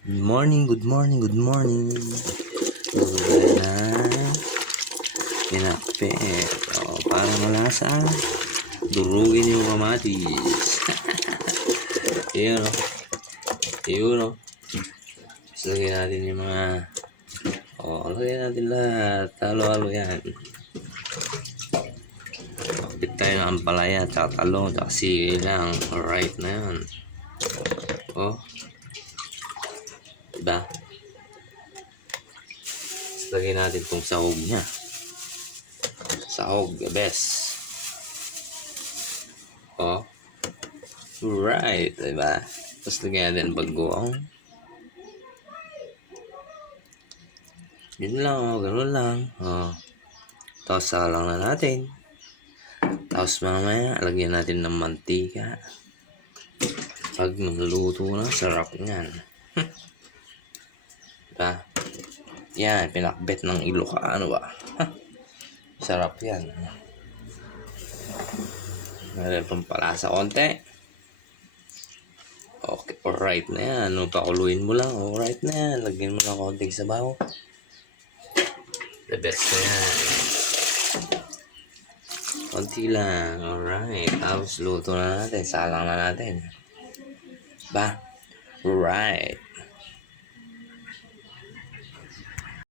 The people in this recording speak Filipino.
Good morning, good morning, good morning. Gulay na pinakpit. O, para malasa. Durugin yung kamatis. Yun o. Yun o. Tapos lagyan natin yung mga... O, lagyan natin lahat. Halo-halo yan. Kapit tayo ng ampalaya, tsaka talong, tsaka sili lang. Alright na yan. O. Diba? Tapos lagyan natin itong sahog niya. Sahog, the best. Oh. Right, diba? Tapos lagyan natin bagoong. Yun lang, oh, ganun lang. Oh. Tapos salang na natin. Tapos mamaya, lagyan natin ng mantika. Pag naluto na, sarap niyan. diba? Yan, pinakbet ng Ilocano ba? sarap yan. Meron pang palasa konti. Okay, alright na yan. Ano, pakuluin mo lang. Alright na yan. Lagyan mo ng konting sabaw. The best na yan. Konti lang. Alright. Tapos luto na natin. Salang na natin. Ba? Right.